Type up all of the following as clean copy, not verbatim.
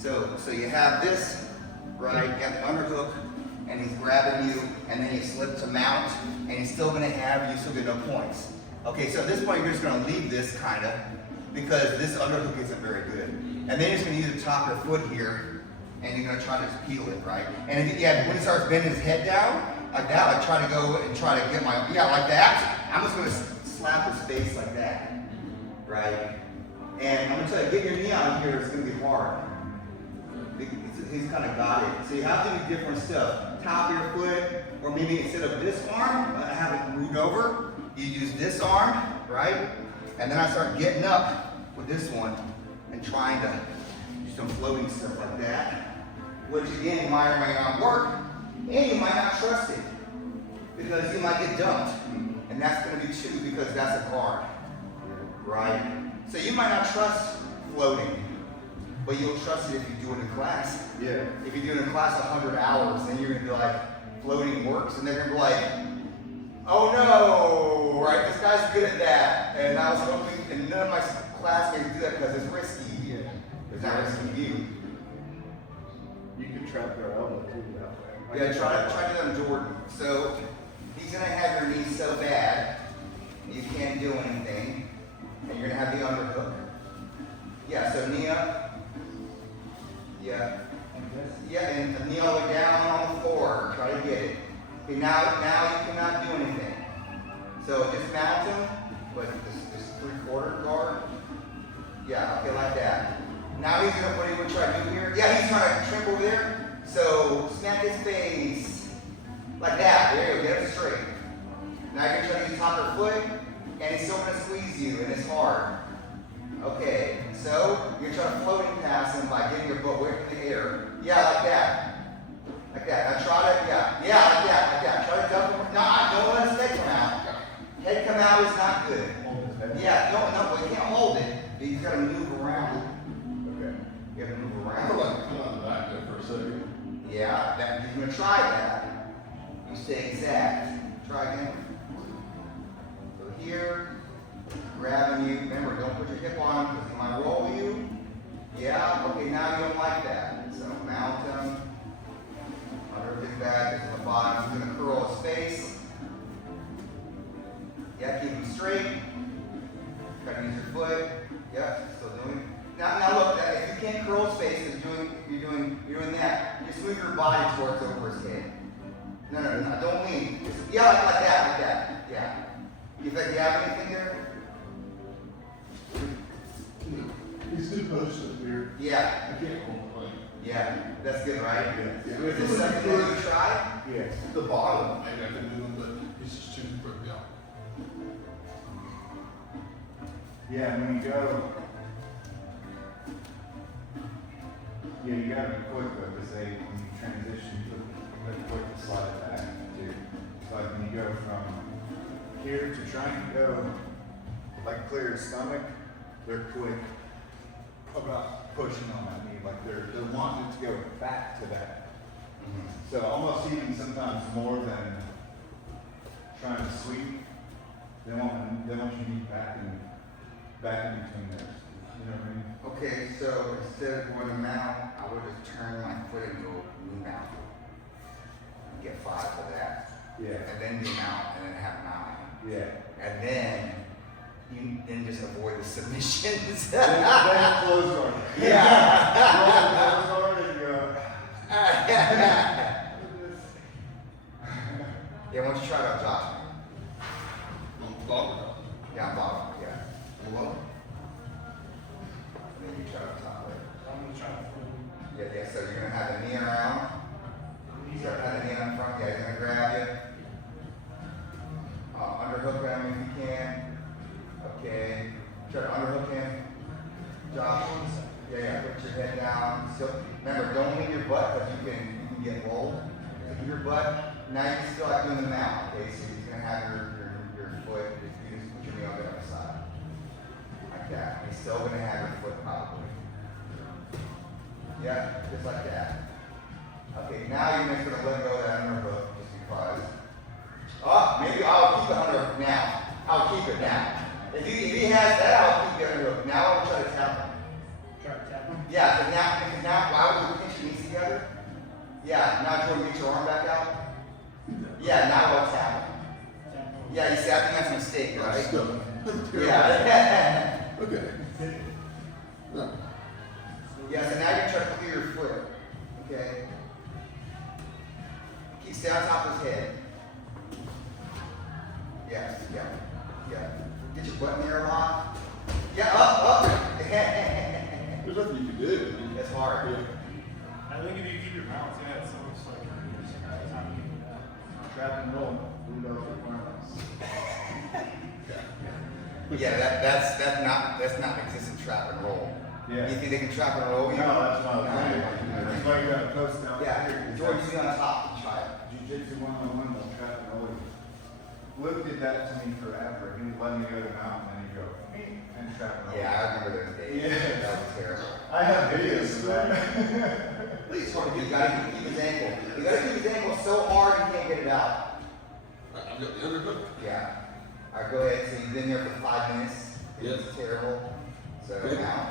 So you have this, right? You have the underhook, and he's grabbing you, and then you slip to mount, and he's still gonna have you still get no points. Okay, so at this point you're just gonna leave this kinda, because this underhook isn't very good. And then you're just gonna use the top of your foot here, and you're gonna try to just peel it, right? And if, when he starts bending his head down, like that, like try to go and try to get my, like that, I'm just gonna slap his face like that, right? And I'm gonna tell you, getting your knee out here is gonna be hard. He's kind of got it. So you have to do different stuff. Top of your foot, or maybe instead of this arm, I have it moved over, you use this arm, right? And then I start getting up with this one and trying to do some floating stuff like that, which again might or may not work, and you might not trust it because you might get dumped, and that's going to be two because that's a guard, right? So you might not trust floating, but you'll trust it if you do it in class. Yeah. If you do it in class 100 hours, then you're going to be like, floating works, and they're going to be like, oh no, right? This guy's good at that, and I was hoping, and none of my classmates do that because it's risky. Yeah. It's not risky to you. You can trap their elbow too that way. Yeah, try to do that on Jordan. So he's gonna have your knee so bad you can't do anything, and you're gonna have the underhook. Yeah, so knee up. Yeah. Yeah, and knee all the way down on the floor. Try to get it. Okay, now you cannot do anything. So just mount him, but this 3/4 guard. Yeah, okay, like that. Now he's gonna, what are you gonna try to do here? Yeah, he's trying to trip over there. So smack his face. Like that. There you go, get him straight. Now you're gonna try to use top of your foot, and he's still gonna squeeze you, and it's hard. Okay, so you're trying to floating pass him by getting your butt away from the air. Yeah, like that. Like that. Now try to, like that. Try to dump him. No, don't let his head come out. Head come out is not good. Hold his head. Yeah, no, you can't hold it. You gotta move around. Okay. You gotta move I around. feel like come on the back there for a second. Yeah, you're gonna try that. You stay exact. Try again. So here, grabbing you. Remember, don't put your hip on him because he might roll you. Yeah, okay, now you don't like that. So mount him. Under his back is in the bottom. He's gonna curl his face. Yeah, keep him straight. Try to use your foot. Yep, still doing. Now look, if you can't curl his face, you're doing that. Just move your body towards over his head. No, don't lean. Yeah, like that. Yeah. You think you have anything there? He's too posted here. Yeah. I can't hold the plane. Yeah, that's good, right? Yeah. Is this something that you try? Yes. The bottom, maybe I can do him, but he's just too quick out. Yeah, when you go, you gotta be quick though, because when you transition, you gotta be quick to slide it back too. It's like when you go from here to trying to go, like clear your stomach, they're quick about pushing on that knee, like they're wanting to go back to that. So almost even sometimes more than trying to sweep, they want your knee back in between those. You know what I mean? Okay, so instead of going to mount, I would just turn my foot into a knee mount. Get 5 for that. Yeah. And then do mount, and then have 9. Yeah. And then you just avoid the submissions. Then close guard. Yeah. Close guard and go. Yeah, why don't you try it up top? On the bottom. Down bottom, yeah. Below. And then you try up top there. I'm gonna try to. Yeah, so you're gonna have the knee around. You start having the knee on front, yeah, he's gonna grab you. Underhook him if you can. Okay. Try to underhook him. Josh. Yeah, put your head down. So remember, don't lean your butt because you can get rolled. So keep your butt. Now you can still like doing the mount. Okay, so he's gonna have your foot. If you just put your knee on the other side. Like that. He's still gonna have your foot probably. Yeah, just like that. Okay, now you're just gonna let go of that underhook just because. Oh, maybe I'll keep the underhook now. I'll keep it now. If he has that, I'll keep the underhook. Now I'm gonna try to tap him. Try to tap him. Yeah, because now Yeah, now Jordan, get your arm back out. Yeah, now what's happening? Yeah, you see, I think that's a mistake, right? Still. Yeah. Okay. No. Yeah, so now you're trying to clear your foot. Okay? Keep stay on top of his head. Yes, yeah, yeah. Get your butt in the air a lot. Yeah, up. There's nothing you can do. It's hard. Yeah. I think if you keep your balance, yeah, so it's like, it's time to keep it down. Trap and roll. Rudolph requirements. Yeah, that's not an existent trap and roll. Yeah. You think they can trap and roll you? No, that's not the thing. That's why you got a post down Yeah, here. Jordan, you on top. Try it. Jiu-jitsu 101 will trap and roll you. Luke did that to me forever. He would let me go to mountain and he'd go, and trap and roll. Yeah, I remember those days. Yeah. That was terrible. I have videos of that. Please, you gotta keep his ankle. You gotta keep his ankle so hard you can't get it out. I've got the underhook. Yeah. All right, go ahead. So you've been there for 5 minutes. Yes. It's terrible. So Okay. count.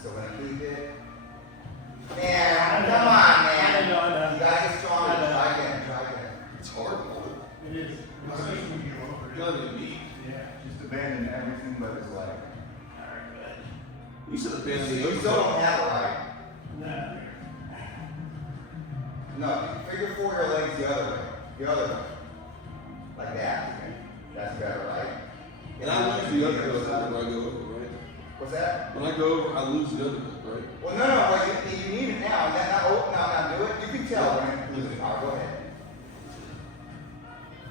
Still gonna keep it. Man, come on, man. I know. You gotta get stronger. I know. Try again. It's hard, man. It is, especially when you're over You it. gotta be meat. Yeah. Just abandon everything but his leg. Alright, good. You said the band You still don't have it right. Nah. No, figure 4 your legs the other way. The other way. Like that. That's better, right? And I lose the other hook when I go over, right? What's that? When I go over, I lose the other hook, right? Well, no, but you need it now. Now, do it. You can tell when it loses power. Go ahead.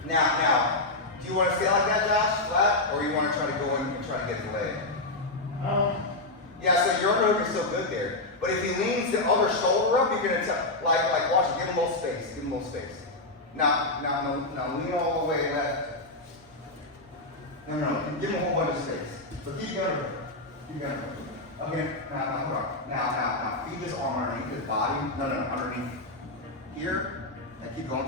Now, do you want to stay like that, Josh, flat, or you want to try to go in and try to get the leg? Yeah, so your underhook is still good there. But if he leans the other shoulder up, you're gonna like watch it. Give him a little space. Give him a little space. Now, lean all the way left. No. Give him a whole bunch of space. But keep going. Keep going. Okay. Now, hold on. Now, feed this arm underneath his body. No, underneath here. And keep going.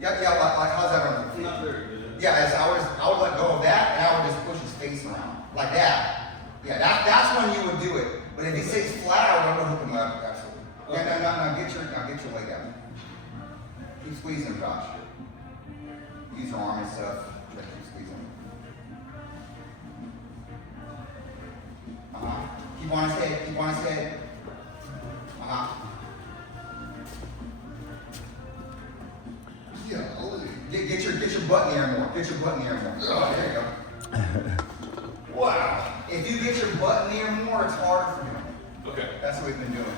Yeah. Like how's that run? Not very good. Yeah, so I would let go of that, and I would just push his face around like that. Yeah, that's when you would do it. But if he stays flat, I would hook him up. Absolutely. Yeah, no, get your leg out. Keep squeezing him, Josh. Use your arm and stuff. Try to keep squeezing. Keep on his head. Yeah, only. Get your butt in the air more. Oh, there you go. Wow. If you get your butt in the air more, it's harder for him. Okay. That's what we've been doing.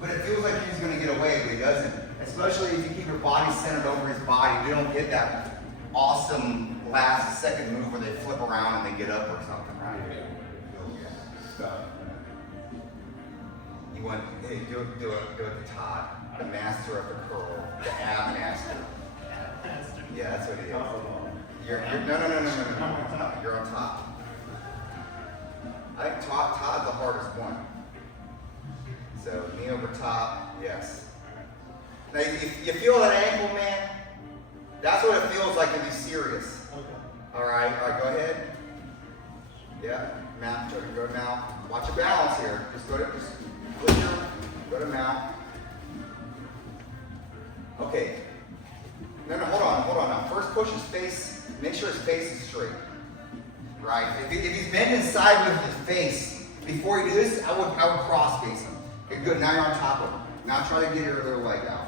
But it feels like he's going to get away, but he doesn't. Especially if you keep your body centered over his body. You don't get that awesome last second move where they flip around and they get up or something, right? Stop. You want, hey, do it to Todd, the master of the curl, the ab master. Yeah, that's what he is. No. You're on top. I think Todd's the hardest one. So knee over top, yes. Now if you feel that ankle, man, that's what it feels like to be serious. Okay. All right, go ahead. Yeah, mount, go to mount. Watch your balance here. Just go to mount. Okay. No, hold on now. First push his face, make sure his face is straight. Right? If he's bending sideways with his face, before you do this, I would cross face him. Okay, good, now you're on top of him. Now try to get your other leg out.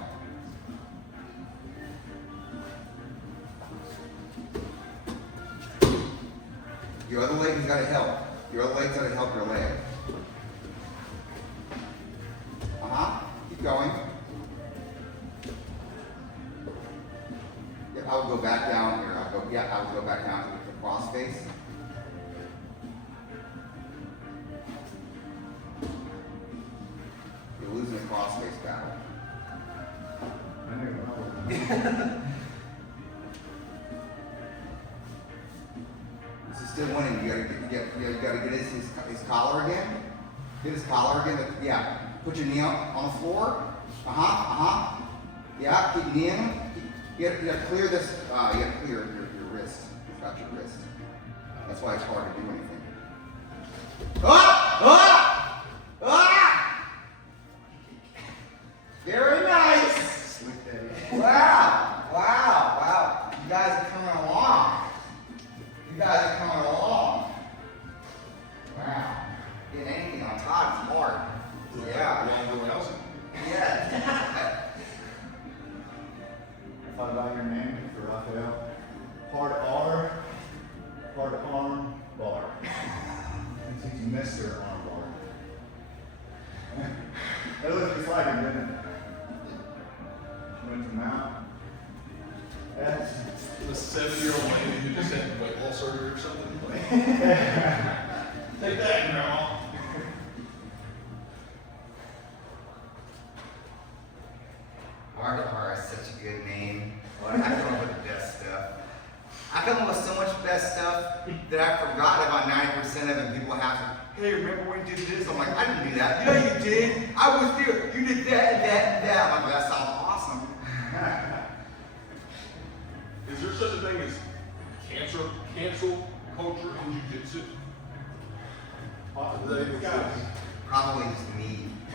Your other leg's gotta help. Your other leg's gotta help your leg. Keep going. Yeah, I would go back down here. I would go back down to the cross face. You're losing the cross face battle. I knew This is still winning. You gotta get his collar again. Get his collar again. Yeah. Put your knee on the floor. Yeah. Keep kneeing him. You gotta clear this. You gotta clear your wrist. You've got your wrist. That's why it's hard to do anything. thing on top. It's hard. Yeah. Long housing. Yeah. If I buy your name for Raphael, hard R, hard arm bar. And teach you Mr. Arm Bar. It looks just like him, didn't it? Went to Mount. That's The 70-year-old lady who just had weight loss surgery or something. Take that, Grandma. Hard R is such a good name. I come up with the best stuff. I come up with so much best stuff that I forgot about 90% of it. People have to, hey, remember when you did this? I'm like, I didn't do that. You know you did. I was there. You did that and that and that. I'm like, that sounds awesome. Is there such a thing as cancel culture in jiu-jitsu? Probably just me.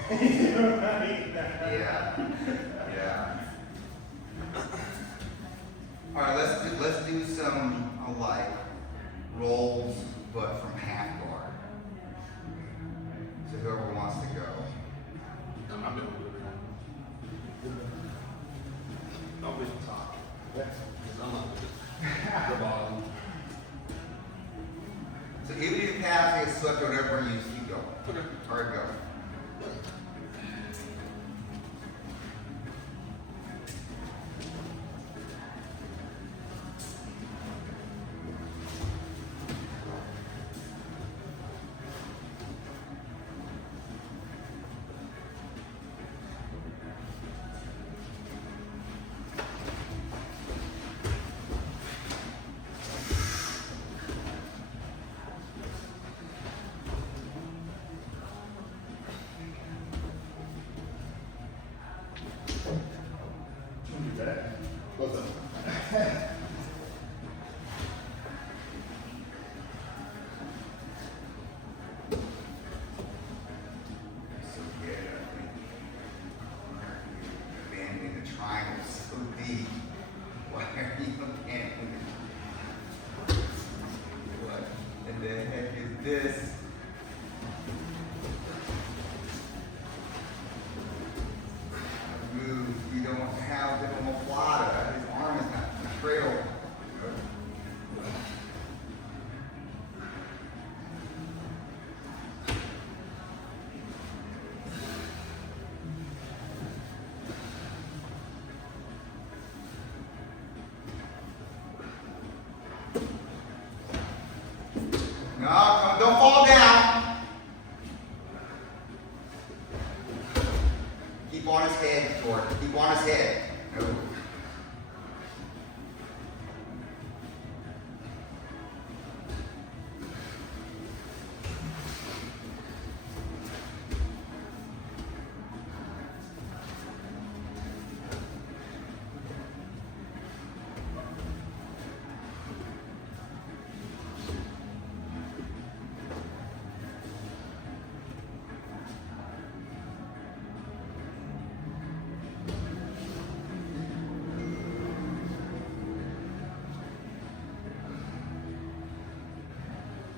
Yeah. Yeah. All right, let's do some like rolls, but from half guard. So whoever wants to go. I'm in. I'll be the top. I'm not the bottom. So even if you pass, get swept or whatever, you keep going. Okay. All right, go. What's that? So good, I think. Abandoning the triangle so deep. Why are you abandoning it? What in the heck is this? Move. You don't have the omoplata. His arm is not trail. No, don't fall down. Keep on his head, Jordan. Keep on his head. No.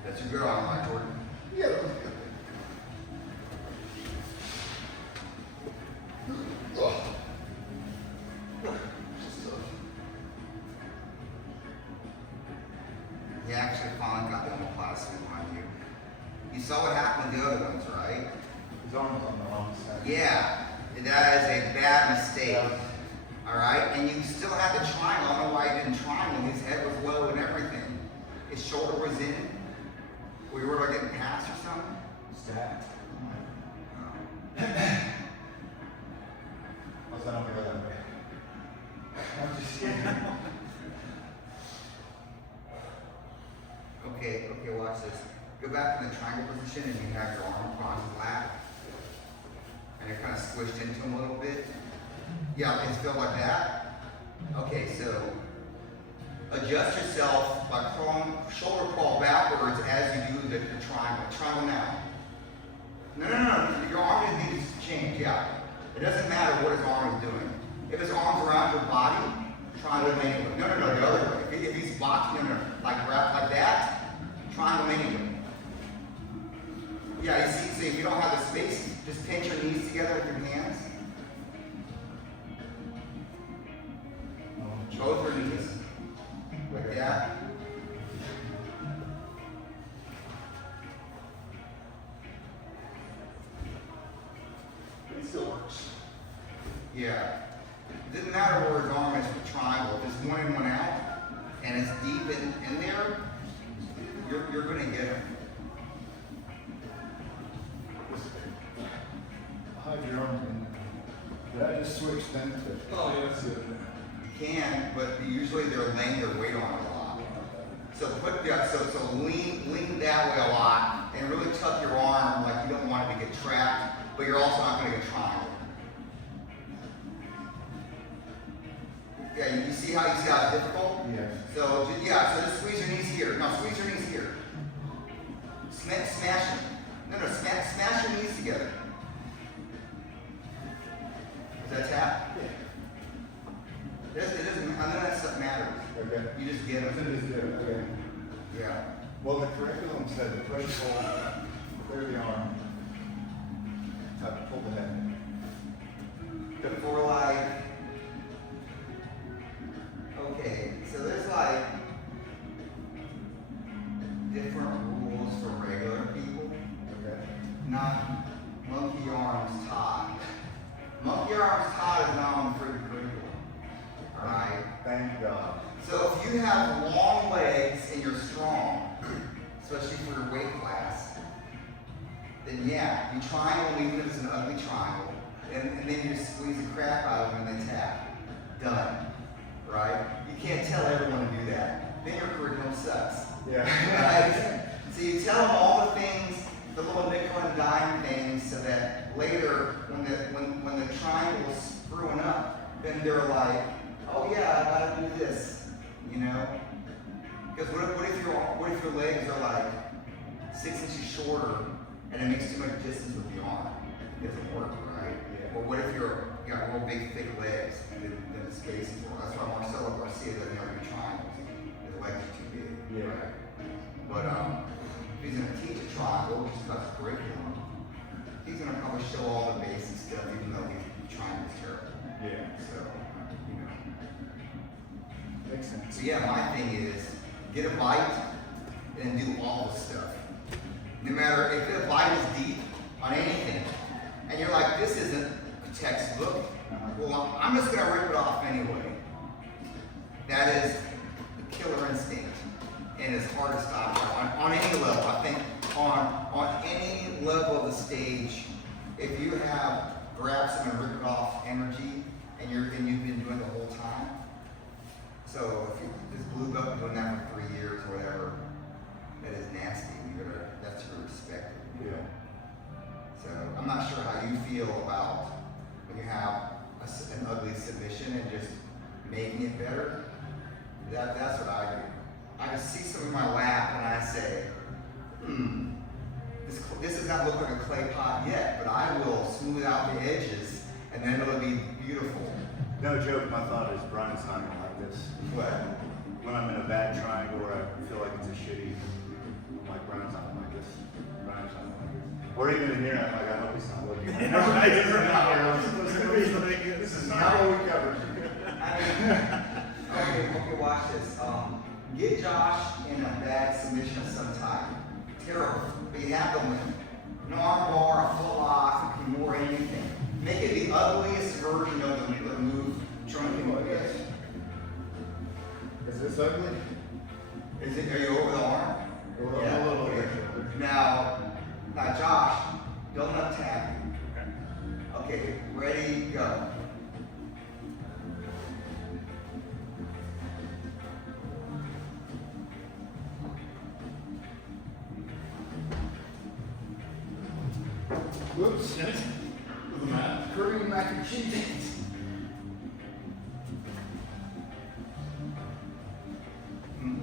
That's your girl, my Jordan. Yeah. He actually finally got the omoplata suit on you. You saw what happened with the other ones, right? his arm's on the wrong side. Yeah, that is a bad mistake. All right, and you still had the triangle. I don't know why you didn't triangle. His head was low and everything. His shoulder was in. We were like getting past or something. Stacked. Oh. Unless I don't go that way. I'm just kidding. Okay, watch this. Go back to the triangle position and you have your arm across his lap. And you're kind of squished into him a little bit. Yeah, it's feel like that. Okay, so adjust yourself by shoulder crawl backwards as you do the triangle. Triangle now. No. Your arm needs to change, yeah. It doesn't matter what his arm is doing. If his arm's around your body, triangle manually. No, the other way. If he's boxing, like wrapped like that, triangle manually. Yeah, you see, if you don't have the space, just pinch your knees together with your hands. Both your knees. Like that. It still works. Yeah. It doesn't matter where his arm is for triangle. If it's one in, one out, and it's deep in there, you're gonna get him. Hide your arm in. Did I just switch then to? Oh, yeah, that's good. You can, but usually they're laying their weight on it a lot. So so lean that way a lot, and really tuck your arm like you don't want it to get trapped, but you're also not gonna get triangle. Yeah, you see how it's difficult? Yes. So so just squeeze your knees here. No, squeeze your knees here. Smash them. No, smash your knees together. Does that tap? Yeah. It doesn't, none of that stuff matters. Okay. You just get I them. think it's good. Okay. Yeah. Well, the curriculum said the press hold, clear the arm, pull the head. Before like, okay, so there's like different rules for regular people, Okay. not monkey arms Todd. Monkey arms Todd is not on the free curriculum. Alright? Thank God. So if you have long legs and you're strong, especially for your weight class, then yeah, you triangle even if it's an ugly triangle, and then you just squeeze the crap out of them and then tap. Done. Right? You can't tell everyone to do that. Then your curriculum sucks. Yeah. Right? So you tell them all the things, the little nickel and dime things, so that later when the triangle's screwing up, then they're like, oh yeah, I gotta do this. You know? Because what if your legs are like 6 inches shorter and it makes too much distance with the arm? It doesn't work, right? Yeah. Or what if you got real big thick legs and then the space is wrong? That's why Marcelo Garcia doesn't have any triangles. His legs are too big. Yeah. Right? But if he's gonna teach a triangle, which is about the curriculum, he's gonna probably show all the basic stuff, even though the triangle is terrible. Yeah. So, you know. Makes sense. So yeah, my thing is get a bite and do all the stuff. No matter if the bite is deep on anything, and you're like, this isn't a textbook. I'm like, well, I'm just gonna rip it off anyway. That is the killer instinct, and it's hard to stop on any level. I think on any level of the stage, if you have grab some and rip it off energy, and you've been doing it the whole time. So if you this blue belt doing that for 3 years or whatever, that is nasty. That's to be respected. Yeah. So I'm not sure how you feel about when you have an ugly submission and just making it better. That's what I do. I just see some in my lap and I say, this does not look like a clay pot yet, but I will smooth out the edges and then it'll be beautiful. No joke, my thought is Brian's not gonna like this. What? When I'm in a bad triangle where I feel like it's a shitty, I'm like, Brian's not gonna like this. Brian's not gonna like this. Or even in here, I'm like, I hope he's not looking. This is not what we covered. Okay, watch this. Get Josh in a bad submission of some type. Terrible. But you have to win. No arm bar, a foot lock, it can be more anything. Make it the ugliest version of the move trying to do this. Is this ugly? Are you over the arm? A little okay. bit. Now, Josh, don't untap you. Okay, ready, go. Whoops. With the mat. Curving mac and cheese.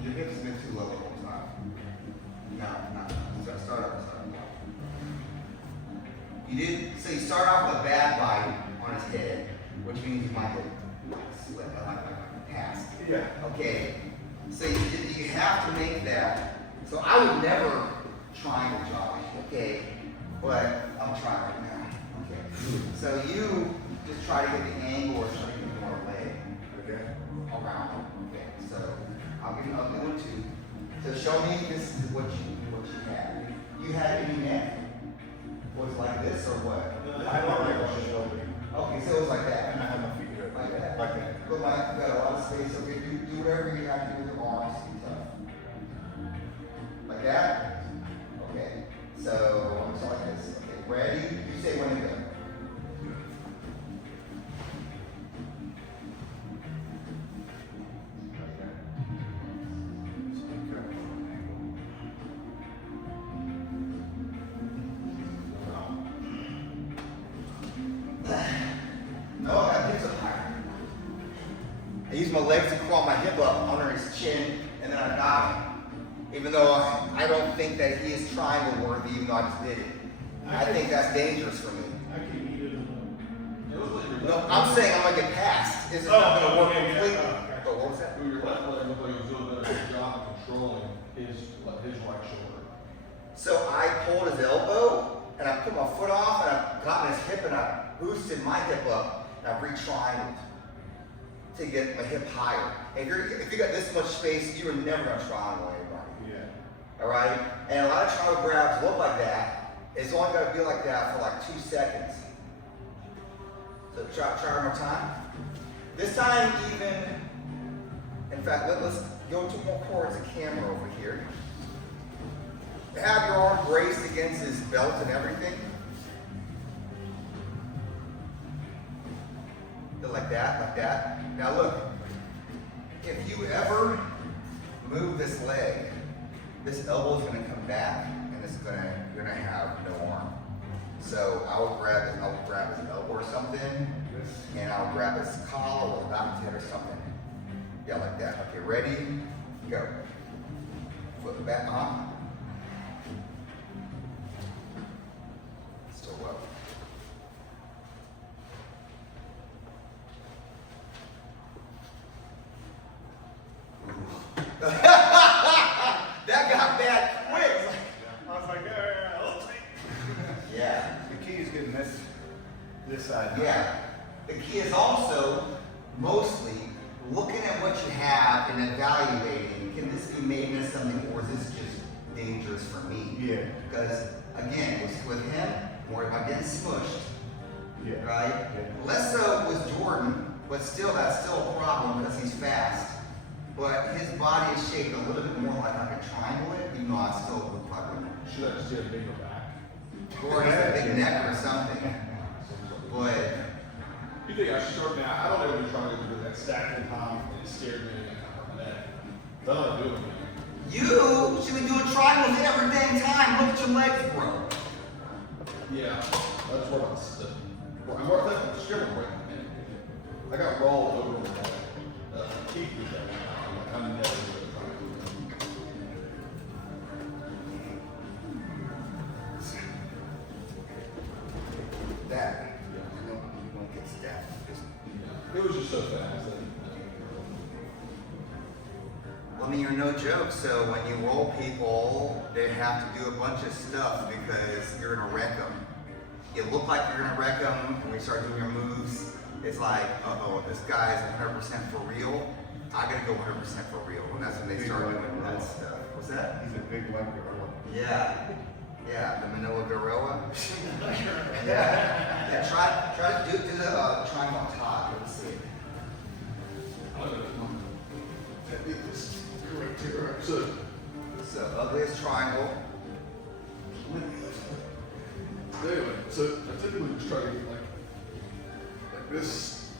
Your hips a bit too low. It's not. No. Start up. So you start off with a bad bite on his head, which means you might get slip, like passed. Yeah. Okay. So you have to make that. So I would never triangle Josh. Okay. but I'm trying right now. Okay. So you just try to get the angle or try to get more leg. Okay. Around. Okay. So I'll do one too. So show me this is what you had. You had any neck? Was it like this or what? I have my leg on the shoulder. Okay, so it was like And that. I have my feet here. Like that. Like that. But like you got a lot of space. Okay, do whatever you have to do with your arms and stuff. Like that? Okay. So I'm just like this. Okay, ready? You say when to go. No, I got hips up higher. I use my legs to crawl my hip up under his chin, and then I got him. Even though I don't think that he is triangle worthy, even though I just did it. I think that's dangerous for me. I can eat it. It was like your No, left I'm leg. saying I'm gonna get past. This is Oh, not gonna work okay, yeah, completely. okay. But what was that? Your left leg looked like he was doing a better job of controlling his right shoulder. So I pulled his elbow, and I put my foot off, and I got his hip, and I boosted my hip up, and I re-triangled to get my hip higher. If you got this much space, you are never gonna triangle anybody. Yeah. All right? And a lot of triangle grabs look like that. It's only got to be like that for like 2 seconds. So try one more time. This time even, in fact, let's go to more towards the camera over here. Have your arm braced against his belt and everything. Like that, like that. Now look, if you ever move this leg, this elbow is going to come back, and you're gonna have no arm. So I will grab his elbow or something, and I'll grab his collar or the back of his head or something. Yeah, like that. Okay, ready? Go. Foot back on. Still low. That got bad quick. I was like, yeah, I'll take. Yeah. The key is getting this side. Yeah. The key is also mostly looking at what you have and evaluating, can this be made into something or is this just dangerous for me? Yeah. Because again, with him, worry about getting smushed, Yeah. right? Yeah. Less so with Jordan, but still that's still a problem because he's fast. But his body is shaped a little bit more like I could triangle it, even though I still look like a Should I just get a bigger back? or he's a big neck or something. But You think I should shorten it? I don't ever try to do that stacking time, and it scared me in my neck. I don't do it. you should be doing triangles every damn time. Look at your legs, bro. Yeah, that's what I'm saying. I'm more than the scrimmage break. I got rolled over with that. Keith did that. I'm never going to try to do that. That you don't get stabbed. Just- It was just so fast. I mean, you're no joke. So when you roll people, they have to do a bunch of stuff because you're gonna wreck them. You look like you're gonna wreck them, and when you start doing your moves, it's like, uh-oh, this guy is 100% for real. I gotta go 100% for real. And that's when they start doing that stuff. What's that? He's a big leg gorilla. Yeah. Yeah, the Manila Gorilla. Yeah. Try to do the triangle on top. Let's see. So ugliest triangle. Anyway, so I typically just try to get like this,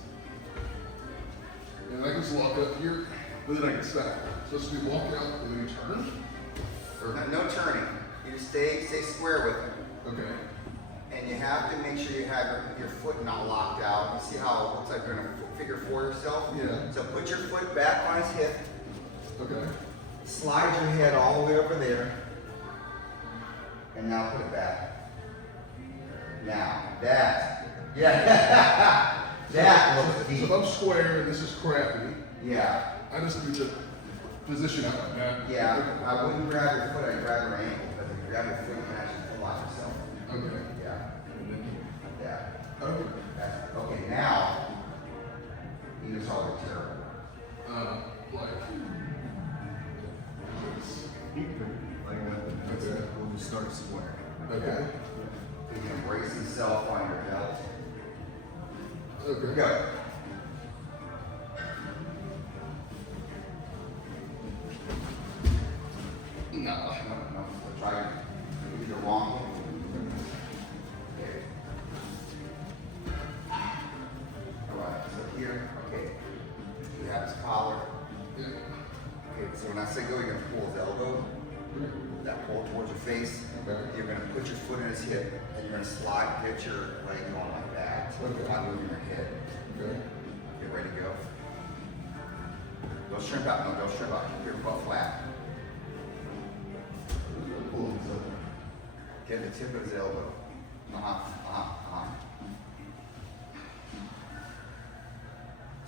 and I can just walk up here, but then I can stack. So it's we walk out and then you turn, or No turning. You just stay square with him. okay, And you have to make sure you have your foot not locked out. You see how it looks like you're gonna figure four yourself? Yeah. So put your foot back on his hip. okay, Slide your head all the way over there. And now put it back. Now, that. Yeah. That was So deep. if I'm square and this is crappy, Yeah. I just need to position out like that. Yeah. I wouldn't grab your foot, I'd grab your ankle. Because if you grab your foot, you can actually pull out yourself. Okay. Okay. Go. No. Try it. You're wrong. Okay. Alright, so here, okay. You have his collar. Yeah. Okay, so when I say go, you're gonna pull his elbow. That pull towards your face. Okay. You're gonna put your foot in his hip, and you're gonna slide, get your leg going like that. Okay. Not moving your head. Okay. Get ready to go. Don't shrimp out, no, don't shrimp out. Keep your butt flat. Pull this up. Get the tip of his elbow.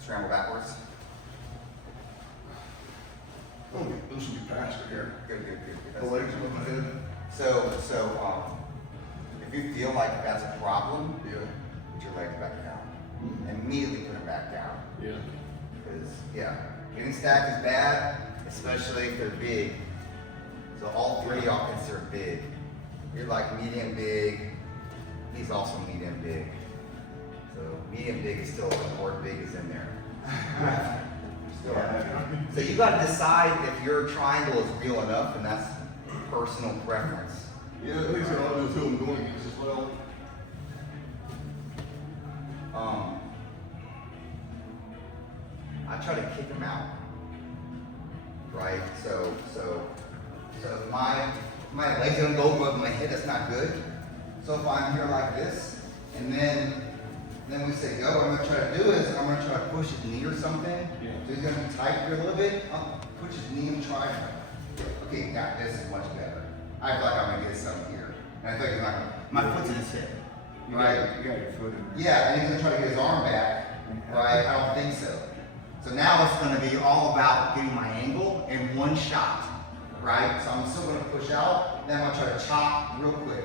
Scramble backwards. Oh, this should be faster here. Good, good, good. The That's legs above my head. If you feel like that's a problem, Yeah. put your legs back down. Immediately put them back down. Yeah. Because, yeah, getting stacked is bad, especially if they're big. So all three y'all consider big. You're like medium big. He's also medium big. So medium big is still, the word big is in there. Still so you got to decide if your triangle is real enough, and that's personal preference. Yeah, at least I'll do a film going against as well. I try to kick him out, right? So if my legs don't go above my head, that's not good. So if I'm here like this, and then we say go, what I'm gonna try to do is I'm gonna try to push his knee or something. Yeah. So he's gonna be tight here a little bit. I'll push his knee and try. Okay, now this is much better. I feel like I'm gonna get something here, and I feel like he's not gonna. My foot's in his hip, right? You got your foot in. Yeah, and he's gonna try to get his arm back, right? I don't think so. So now it's gonna be all about getting my angle in one shot, right? So I'm still gonna push out, then I'm gonna try to chop real quick.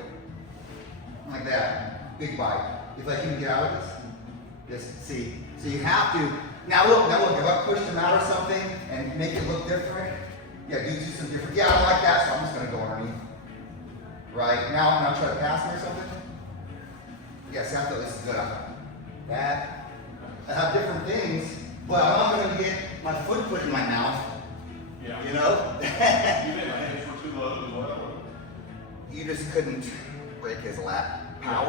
Like that, big bite. If I can get out of this, just see. So you have to, now look, if I pushed him out or something and make it look different, yeah, do some different, yeah, I don't like that, so I'm just gonna go underneath. Right, now try to pass me or something. Yeah, see, I feel this is good. That, I have different things, but I'm not gonna get my foot put in my mouth. Yeah. You know? You made my hands were too low as well. You just couldn't break his lap power.